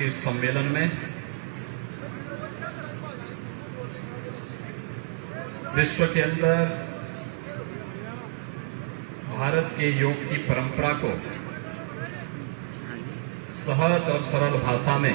के सम्मेलन में विश्व के अंदर भारत के योग की परंपरा को सहज और सरल भाषा में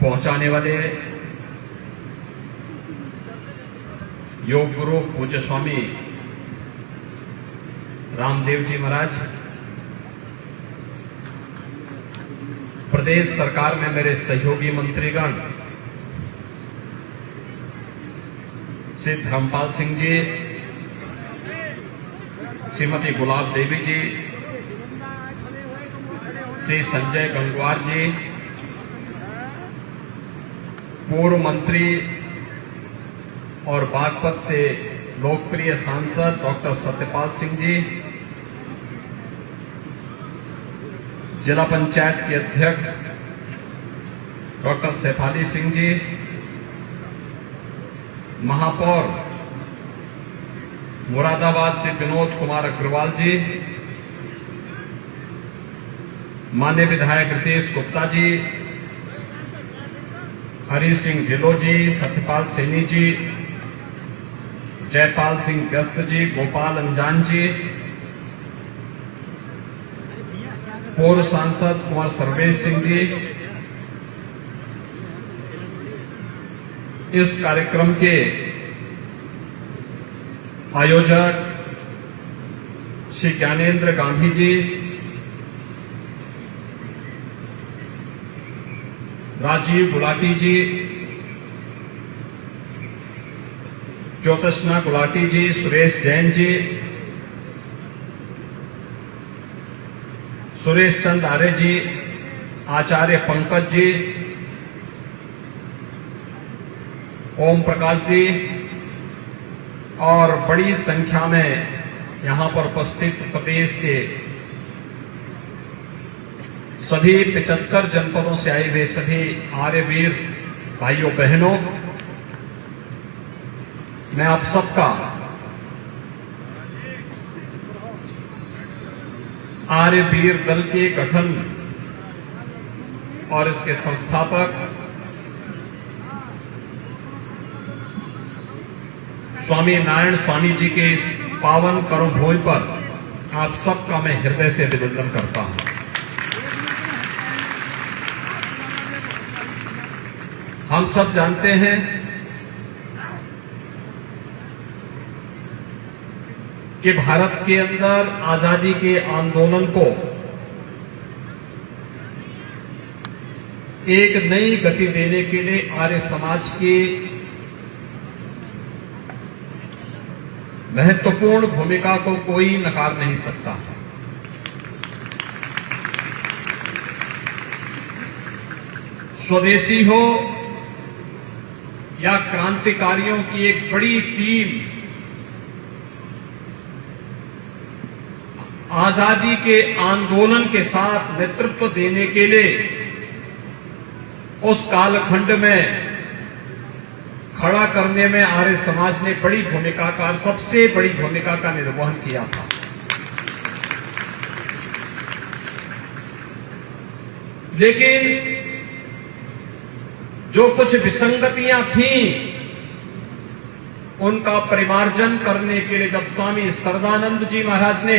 पहुंचाने वाले योग गुरु पूज्य स्वामी रामदेव जी महाराज, प्रदेश सरकार में मेरे सहयोगी मंत्रीगण श्री धर्मपाल सिंह जी, श्रीमती गुलाब देवी जी, श्री संजय गंगवार जी, पूर्व मंत्री और बागपत से लोकप्रिय सांसद डॉक्टर सत्यपाल सिंह जी, जिला पंचायत के अध्यक्ष डॉक्टर सैफाली सिंह जी, महापौर मुरादाबाद से विनोद कुमार अग्रवाल जी, माननीय विधायक रितेश गुप्ता जी, हरि सिंह ढिल्लों जी, सत्यपाल सैनी जी, जयपाल सिंह व्यस्त जी, गोपाल अंजान जी, पूर्व सांसद कुंवर सर्वेश सिंह जी, इस कार्यक्रम के आयोजक श्री ज्ञानेन्द्र गांधी जी, राजीव गुलाटी जी, ज्योतिष्ना गुलाटी जी, सुरेश जैन जी, सुरेश चंद आर्य जी, आचार्य पंकज जी, ओम प्रकाश जी और बड़ी संख्या में यहां पर उपस्थित प्रदेश के सभी 75 जनपदों से आए हुए सभी आर्यवीर भाइयों बहनों, मैं आप सबका आर्यवीर दल के गठन और इसके संस्थापक स्वामी नारायण स्वामी जी के इस पावन कर्मभूमि पर आप सबका मैं हृदय से अभिनंदन करता हूं। हम सब जानते हैं कि भारत के अंदर आजादी के आंदोलन को एक नई गति देने के लिए आर्य समाज की महत्वपूर्ण भूमिका को कोई नकार नहीं सकता। स्वदेशी हो या क्रांतिकारियों की एक बड़ी टीम आजादी के आंदोलन के साथ नेतृत्व देने के लिए उस कालखंड में खड़ा करने में आर्य समाज ने बड़ी भूमिका का, सबसे बड़ी भूमिका का निर्वहन किया था। लेकिन जो कुछ विसंगतियां थीं, उनका परिमार्जन करने के लिए जब स्वामी सरदानंद जी महाराज ने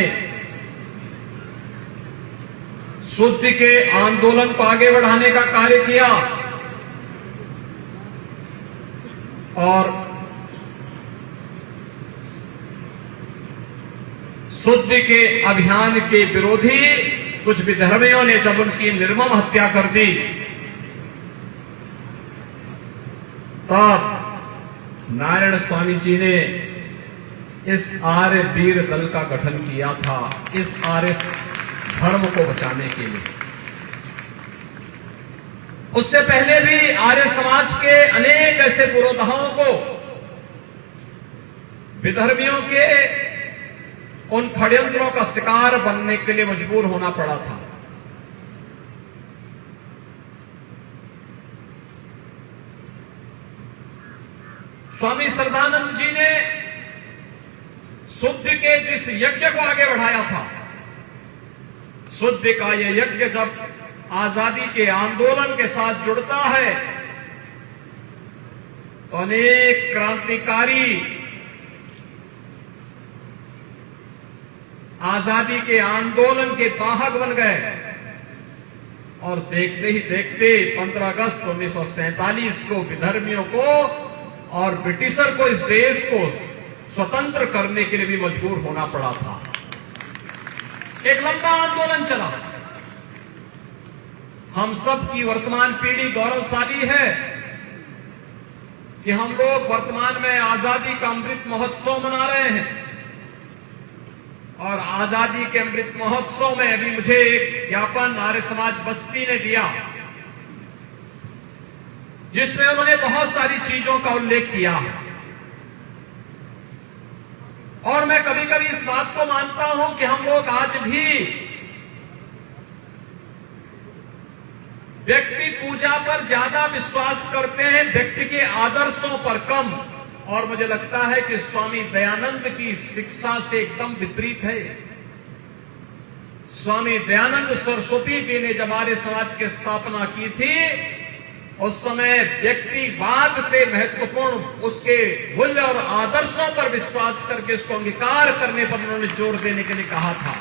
शुद्धि के आंदोलन को आगे बढ़ाने का कार्य किया और शुद्धि के अभियान के विरोधी कुछ विधर्मियों ने जब उनकी निर्मम हत्या कर दी, तब नारायण स्वामी जी ने इस आर्य वीर दल का गठन किया था, इस आर्य धर्म को बचाने के लिए। उससे पहले भी आर्य समाज के अनेक ऐसे पुरोधाओं को विधर्मियों के उन षड्यंत्रों का शिकार बनने के लिए मजबूर होना पड़ा था। स्वामी सरदानंद जी ने शुद्ध के जिस यज्ञ को आगे बढ़ाया था, शुद्ध का यह यज्ञ जब आजादी के आंदोलन के साथ जुड़ता है तो अनेक क्रांतिकारी आजादी के आंदोलन के वाहक बन गए और देखते ही देखते 15 अगस्त 1947 को विधर्मियों को और ब्रिटिशर को इस देश को स्वतंत्र करने के लिए भी मजबूर होना पड़ा था। एक लंबा आंदोलन चला। हम सब की वर्तमान पीढ़ी गौरवशाली है कि हम लोग वर्तमान में आजादी का अमृत महोत्सव मना रहे हैं और आजादी के अमृत महोत्सव में अभी मुझे एक ज्ञापन आर्य समाज बस्ती ने दिया जिसमें उन्होंने बहुत सारी चीजों का उल्लेख किया है और मैं कभी कभी इस बात को मानता हूं कि हम लोग आज भी व्यक्ति पूजा पर ज्यादा विश्वास करते हैं, व्यक्ति के आदर्शों पर कम। और मुझे लगता है कि स्वामी दयानंद की शिक्षा से एकदम विपरीत है। स्वामी दयानंद सरस्वती जी ने जब आर्य समाज की स्थापना की थी उस समय व्यक्तिवाद से महत्वपूर्ण उसके मूल्य और आदर्शों पर विश्वास करके उसको अंगीकार करने पर उन्होंने जोर देने के लिए कहा था।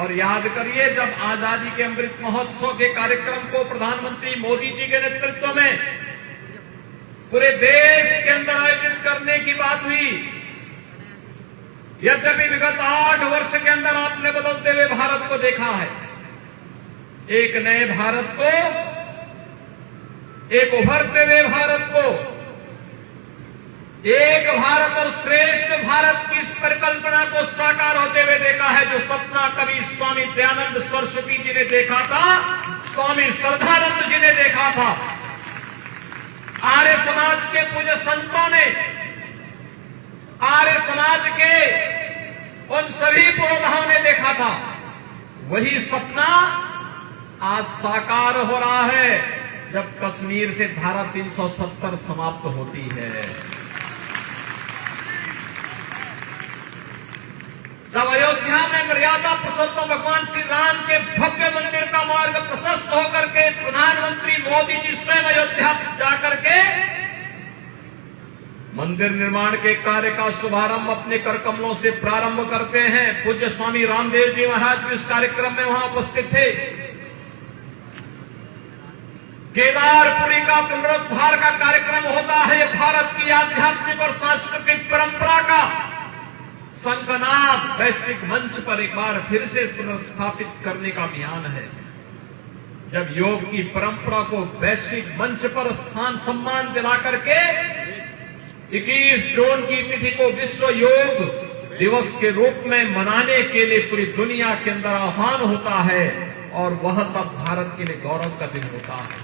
और याद करिए, जब आजादी के अमृत महोत्सव के कार्यक्रम को प्रधानमंत्री मोदी जी के नेतृत्व में पूरे देश के अंदर आयोजित करने की बात हुई, यद्यपि विगत 8 वर्ष के अंदर आपने बदलते हुए भारत को देखा है, एक नए भारत को, एक उभरते हुए भारत को, एक भारत और श्रेष्ठ भारत की इस परिकल्पना को साकार होते हुए देखा है, जो सपना कभी स्वामी दयानंद सरस्वती जी ने देखा था, स्वामी श्रद्धानंद जी ने देखा था, आर्य समाज के पूज्य संतों ने, आर्य समाज के उन सभी पुरोधाओं ने देखा था, वही सपना आज साकार हो रहा है जब कश्मीर से धारा 370 समाप्त होती है, जब अयोध्या में मर्यादा पुरुषोत्तम भगवान श्री राम के भव्य मंदिर का मार्ग प्रशस्त होकर के प्रधानमंत्री मोदी जी स्वयं अयोध्या जाकर के मंदिर निर्माण के कार्य का शुभारंभ अपने कर कमलों से प्रारंभ करते हैं। पूज्य स्वामी रामदेव जी महाराज भी इस कार्यक्रम में वहां उपस्थित थे। केदारपुरी का पुनरुद्धार का कार्यक्रम होता है। यह भारत की आध्यात्मिक और सांस्कृतिक परंपरा का संकनाद वैश्विक मंच पर एक बार फिर से पुनर्स्थापित करने का अभियान है। जब योग की परंपरा को वैश्विक मंच पर स्थान सम्मान दिला करके 21 जून की तिथि को विश्व योग दिवस के रूप में मनाने के लिए पूरी दुनिया के अंदर आह्वान होता है और वह तब भारत के लिए गौरव का दिन होता है।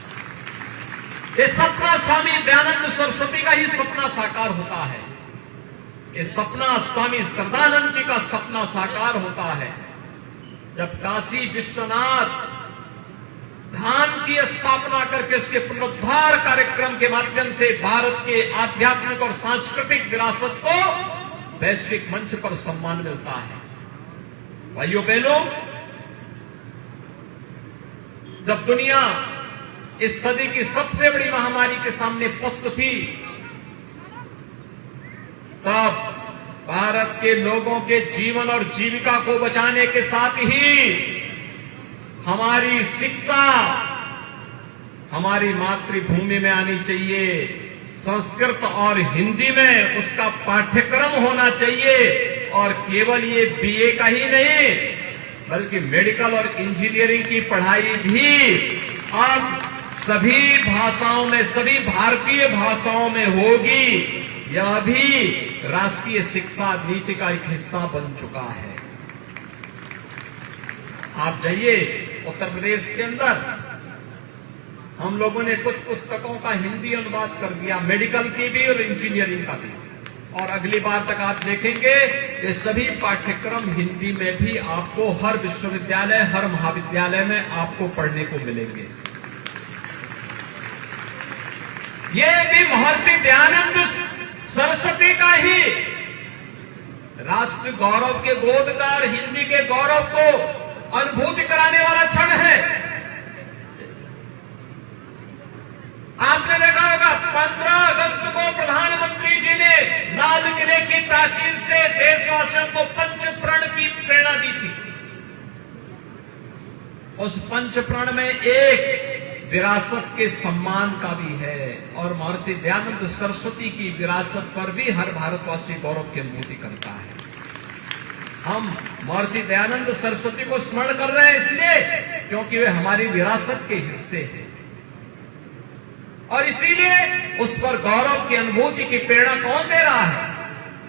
ये सपना स्वामी दयानंद सरस्वती का ही सपना साकार होता है। ये सपना स्वामी श्रद्धानंद जी का सपना साकार होता है जब काशी विश्वनाथ धाम की स्थापना करके उसके पुनरुद्धार कार्यक्रम के माध्यम से भारत के आध्यात्मिक और सांस्कृतिक विरासत को वैश्विक मंच पर सम्मान मिलता है। भाइयों बहनों, जब दुनिया इस सदी की सबसे बड़ी महामारी के सामने पस्त थी, तब भारत के लोगों के जीवन और जीविका को बचाने के साथ ही हमारी शिक्षा हमारी मातृभूमि में आनी चाहिए। संस्कृत और हिंदी में उसका पाठ्यक्रम होना चाहिए और केवल ये बीए का ही नहीं बल्कि मेडिकल और इंजीनियरिंग की पढ़ाई भी अब सभी भाषाओं में, सभी भारतीय भाषाओं में होगी। यह भी राष्ट्रीय शिक्षा नीति का एक हिस्सा बन चुका है। आप जाइए उत्तर प्रदेश के अंदर, हम लोगों ने कुछ पुस्तकों का हिंदी अनुवाद कर दिया, मेडिकल की भी और इंजीनियरिंग का भी, और अगली बार तक आप देखेंगे ये सभी पाठ्यक्रम हिंदी में भी आपको हर विश्वविद्यालय, हर महाविद्यालय में आपको पढ़ने को मिलेंगे। ये भी महर्षि दयानंद सरस्वती का ही राष्ट्र गौरव के बोधकार हिंदी के गौरव को अनुभूति कराने वाला क्षण है। आपने देखा होगा 15 अगस्त को प्रधानमंत्री जी ने लाल किले की प्राचीर से देशवासियों को पंचप्रण की प्रेरणा दी थी। उस पंचप्रण में एक विरासत के सम्मान का भी है और महर्षि दयानंद सरस्वती की विरासत पर भी हर भारतवासी गौरव की अनुभूति करता है। हम महर्षि दयानंद सरस्वती को स्मरण कर रहे हैं इसलिए क्योंकि वे हमारी विरासत के हिस्से हैं और इसीलिए उस पर गौरव की अनुभूति की प्रेरणा कौन दे रहा है?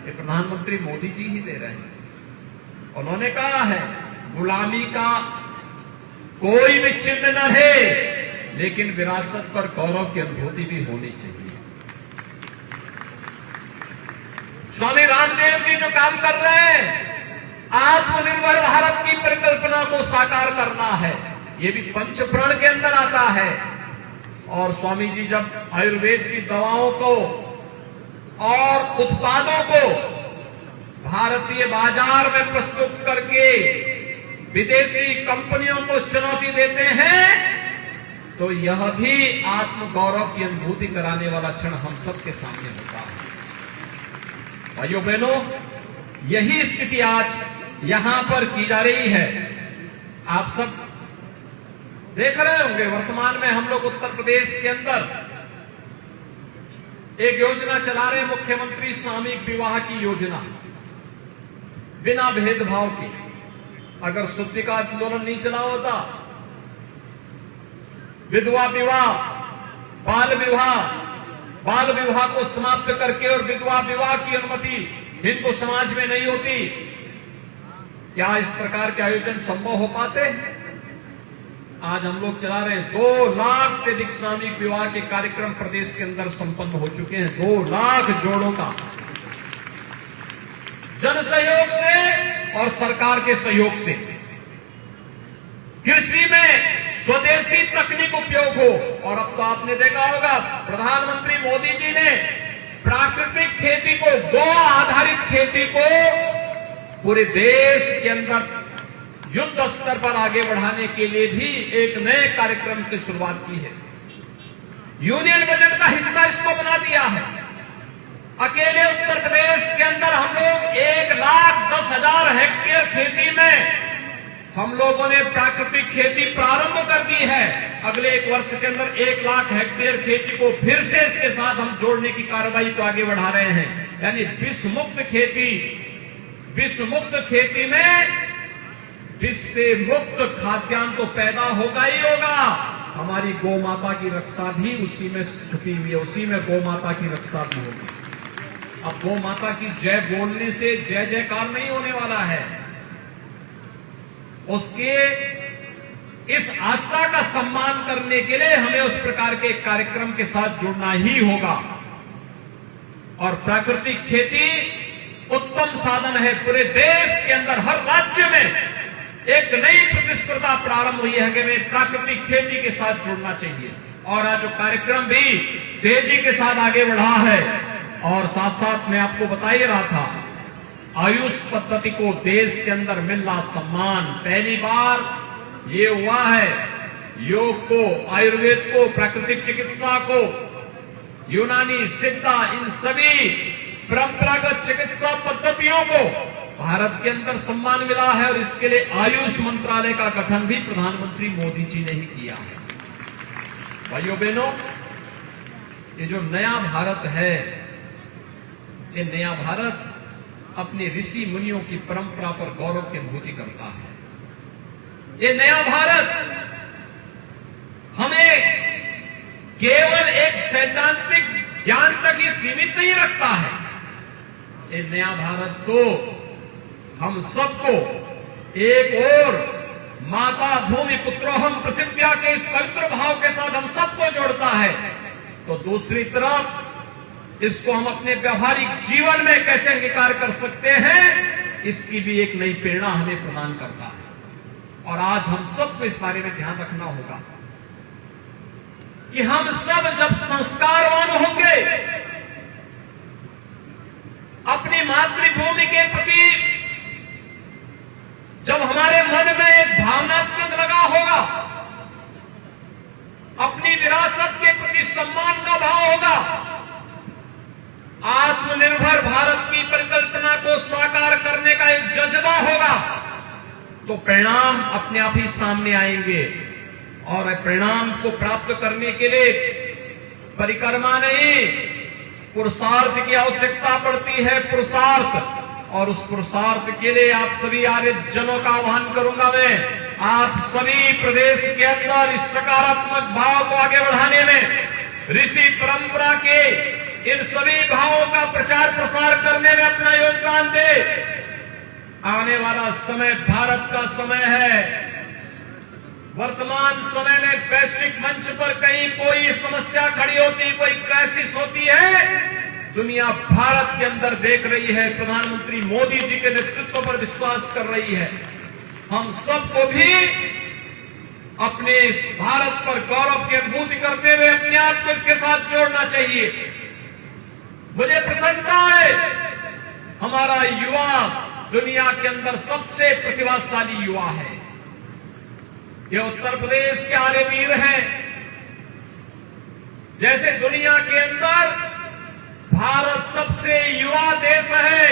ये प्रधानमंत्री मोदी जी ही दे रहे हैं। उन्होंने कहा है गुलामी का कोई भी चिन्ह न रहे लेकिन विरासत पर गौरव की अनुभूति भी होनी चाहिए। स्वामी रामदेव जी जो काम कर रहे हैं आत्मनिर्भर भारत की परिकल्पना को साकार करना है, ये भी पंचप्रण के अंदर आता है। और स्वामी जी जब आयुर्वेद की दवाओं को और उत्पादों को भारतीय बाजार में प्रस्तुत करके विदेशी कंपनियों को चुनौती देते हैं तो यह भी आत्मगौरव की अनुभूति कराने वाला क्षण हम सबके सामने होता है। भाइयों बहनों, यही स्थिति आज यहां पर की जा रही है। आप सब देख रहे होंगे वर्तमान में हम लोग उत्तर प्रदेश के अंदर एक योजना चला रहे हैं, मुख्यमंत्री सामूहिक विवाह की योजना, बिना भेदभाव के। अगर शुद्धि का आंदोलन नहीं चला होता, विधवा विवाह, बाल विवाह को समाप्त करके और विधवा विवाह की अनुमति हिंदू समाज में नहीं होती, क्या इस प्रकार के आयोजन संभव हो पाते? आज हम लोग चला रहे हैं 2 लाख से अधिक सामूहिक विवाह के कार्यक्रम प्रदेश के अंदर संपन्न हो चुके हैं। 2 लाख जोड़ों का जन सहयोग से और सरकार के सहयोग से कृषि में स्वदेशी तकनीक उपयोग हो। और अब तो आपने देखा होगा प्रधानमंत्री मोदी जी ने प्राकृतिक खेती को, गौ आधारित खेती को पूरे देश के अंदर युद्ध स्तर पर आगे बढ़ाने के लिए भी एक नए कार्यक्रम की शुरुआत की है। यूनियन बजट का हिस्सा इसको बना दिया है। अकेले उत्तर प्रदेश के अंदर हम लोग 1,10,000 हेक्टेयर खेती में हम लोगों ने प्राकृतिक खेती प्रारंभ कर दी है। अगले 1 वर्ष के अंदर 1 लाख हेक्टेयर खेती को फिर से इसके साथ हम जोड़ने की कार्रवाई को आगे बढ़ा रहे हैं। यानी विषमुक्त खेती में विष से मुक्त खाद्यान्न तो पैदा होगा ही होगा, हमारी गौ माता की रक्षा भी उसी में छुपी हुई है, उसी में गौ माता की रक्षा भी होगी। अब गौ माता की जय बोलने से जय जयकार नहीं होने वाला है, उसके इस आस्था का सम्मान करने के लिए हमें उस प्रकार के कार्यक्रम के साथ जुड़ना ही होगा। और प्राकृतिक खेती उत्तम साधन है। पूरे देश के अंदर हर राज्य में एक नई प्रतिस्पर्धा प्रारंभ हुई है कि हमें प्राकृतिक खेती के साथ जुड़ना चाहिए। और आज जो कार्यक्रम भी तेजी के साथ आगे बढ़ा है, और साथ साथ मैं आपको बता ही रहा था, आयुष पद्धति को देश के अंदर मिलना सम्मान पहली बार ये हुआ है। योग को, आयुर्वेद को, प्राकृतिक चिकित्सा को, यूनानी, सिद्धा, इन सभी परंपरागत चिकित्सा पद्धतियों को भारत के अंदर सम्मान मिला है। और इसके लिए आयुष मंत्रालय का गठन भी प्रधानमंत्री मोदी जी ने ही किया है। भाइयों बहनों, ये जो नया भारत है, ये नया भारत अपने ऋषि मुनियों की परंपरा पर गौरव की अनुभूति करता है। ये नया भारत हमें केवल एक सैद्धांतिक ज्ञान तक ही सीमित नहीं रखता है। ये नया भारत तो हम सबको एक और माता भूमि पुत्रोहम पृथिव्या के इस पवित्र भाव के साथ हम सबको जोड़ता है, तो दूसरी तरफ इसको हम अपने व्यवहारिक जीवन में कैसे अंगीकार कर सकते हैं, इसकी भी एक नई प्रेरणा हमें प्रदान करता है। और आज हम सबको इस बारे में ध्यान रखना होगा कि हम सब जब संस्कारवान होंगे, अपनी मातृभूमि के प्रति जब हमारे मन में एक भाव भावनात्मक लगाव होगा, अपनी विरासत के प्रति सम्मान का भाव होगा, आत्मनिर्भर भारत की परिकल्पना को साकार करने का एक जज्बा होगा, तो परिणाम अपने आप ही सामने आएंगे। और परिणाम को प्राप्त करने के लिए परिक्रमा नहीं, पुरुषार्थ की आवश्यकता पड़ती है, पुरुषार्थ। और उस पुरुषार्थ के लिए आप सभी आर्यजनों का आह्वान करूंगा मैं, आप सभी प्रदेश के अंदर इस सकारात्मक भाव को आगे बढ़ाने में, ऋषि परंपरा के इन सभी भावों का प्रचार प्रसार करने में अपना योगदान दे। आने वाला समय भारत का समय है। वर्तमान समय में वैश्विक मंच पर कहीं कोई समस्या खड़ी होती, कोई क्राइसिस होती है, दुनिया भारत के अंदर देख रही है, प्रधानमंत्री मोदी जी के नेतृत्व पर विश्वास कर रही है। हम सबको भी अपने इस भारत पर गौरव की अनुभूति करते हुए अपने आप को इसके साथ जोड़ना चाहिए। मुझे प्रसन्नता है, हमारा युवा दुनिया के अंदर सबसे प्रतिभाशाली युवा है। ये उत्तर प्रदेश के आर्यवीर हैं। जैसे दुनिया के अंदर भारत सबसे युवा देश है,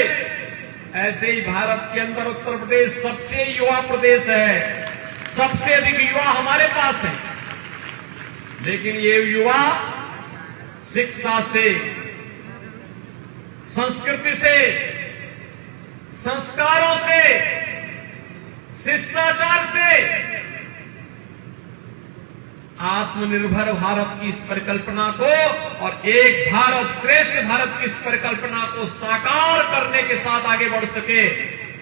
ऐसे ही भारत के अंदर उत्तर प्रदेश सबसे युवा प्रदेश है। सबसे अधिक युवा हमारे पास है। लेकिन ये युवा शिक्षा से, संस्कृति से, संस्कारों से, शिष्टाचार से आत्मनिर्भर भारत की इस परिकल्पना को और एक भारत श्रेष्ठ भारत की इस परिकल्पना को साकार करने के साथ आगे बढ़ सके,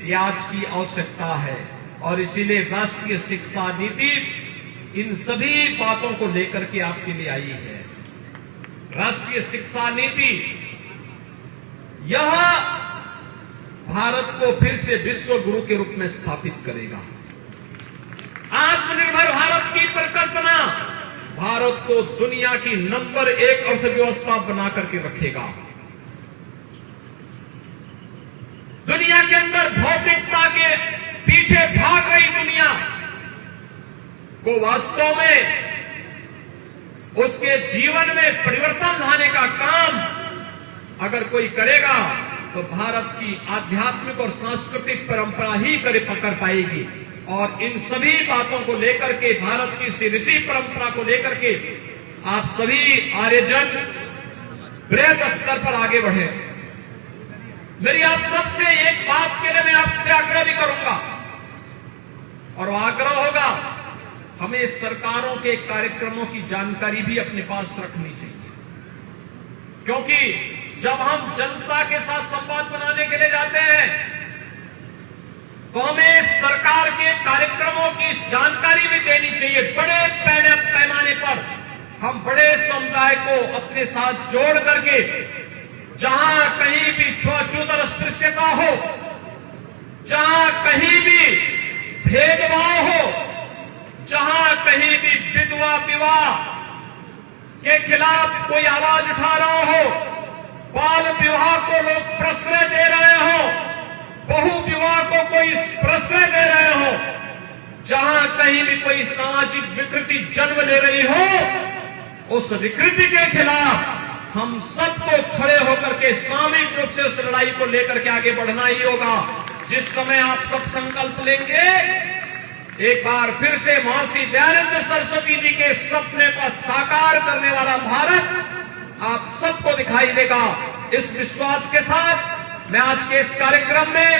ये आज की आवश्यकता है। और इसीलिए राष्ट्रीय शिक्षा नीति इन सभी बातों को लेकर के आपके लिए आई है। राष्ट्रीय शिक्षा नीति यह भारत को फिर से विश्व गुरु के रूप में स्थापित करेगा। आत्मनिर्भर भारत की परिकल्पना भारत को दुनिया की नंबर 1 अर्थव्यवस्था बना करके रखेगा। दुनिया के अंदर भौतिकता के पीछे भाग रही दुनिया को वास्तव में उसके जीवन में परिवर्तन लाने का काम अगर कोई करेगा तो भारत की आध्यात्मिक और सांस्कृतिक परंपरा ही कर पाएगी। और इन सभी बातों को लेकर के, भारत की इस ऋषि परंपरा को लेकर के आप सभी आर्यजन बृहद स्तर पर आगे बढ़े। मेरी आप सबसे एक बात के लिए मैं आपसे आग्रह भी करूंगा, और वो आग्रह होगा, हमें सरकारों के कार्यक्रमों की जानकारी भी अपने पास रखनी चाहिए। क्योंकि जब हम जनता के साथ संवाद बनाने के लिए जाते हैं तो हमें सरकार के कार्यक्रमों की जानकारी भी देनी चाहिए। बड़े पैमाने पर हम बड़े समुदाय को अपने साथ जोड़ करके, जहां कहीं भी छूआछूत और अस्पृश्यता हो, जहां कहीं भी भेदभाव हो, जहां कहीं भी विधवा विवाह के खिलाफ कोई आवाज उठा रहा हो, बाल विवाह को लोग प्रश्रय दे रहे हो, बहु विवाह को कोई प्रश्रय दे रहे हो, जहां कहीं भी कोई सामाजिक विकृति जन्म ले रही हो, उस विकृति के खिलाफ हम सबको खड़े होकर के सामूहिक रूप से उस लड़ाई को लेकर के आगे बढ़ना ही होगा। जिस समय आप सब संकल्प लेंगे, एक बार फिर से महर्षि दयानंद सरस्वती जी के सपने को साकार करने वाला भारत आप सबको दिखाई देगा। इस विश्वास के साथ मैं आज के इस कार्यक्रम में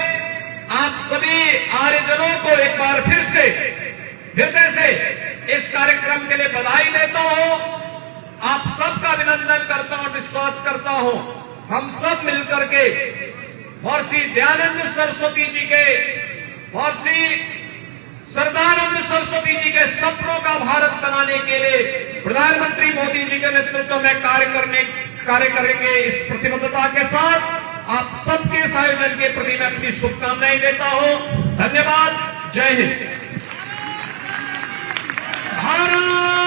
आप सभी आर्यजनों को एक बार फिर से हृदय से इस कार्यक्रम के लिए बधाई देता हूं। आप सबका अभिनंदन करता हूं, विश्वास करता हूं हम सब मिलकर के महर्षि दयानंद सरस्वती जी के, महर्षि सरदानंद सरस्वती जी के सपनों का भारत बनाने के लिए प्रधानमंत्री मोदी जी के नेतृत्व में कार्य करेंगे। इस प्रतिबद्धता के साथ आप सबके इस आयोजन के प्रति मैं अपनी शुभकामनाएं देता हूं। धन्यवाद। जय हिंद। भारत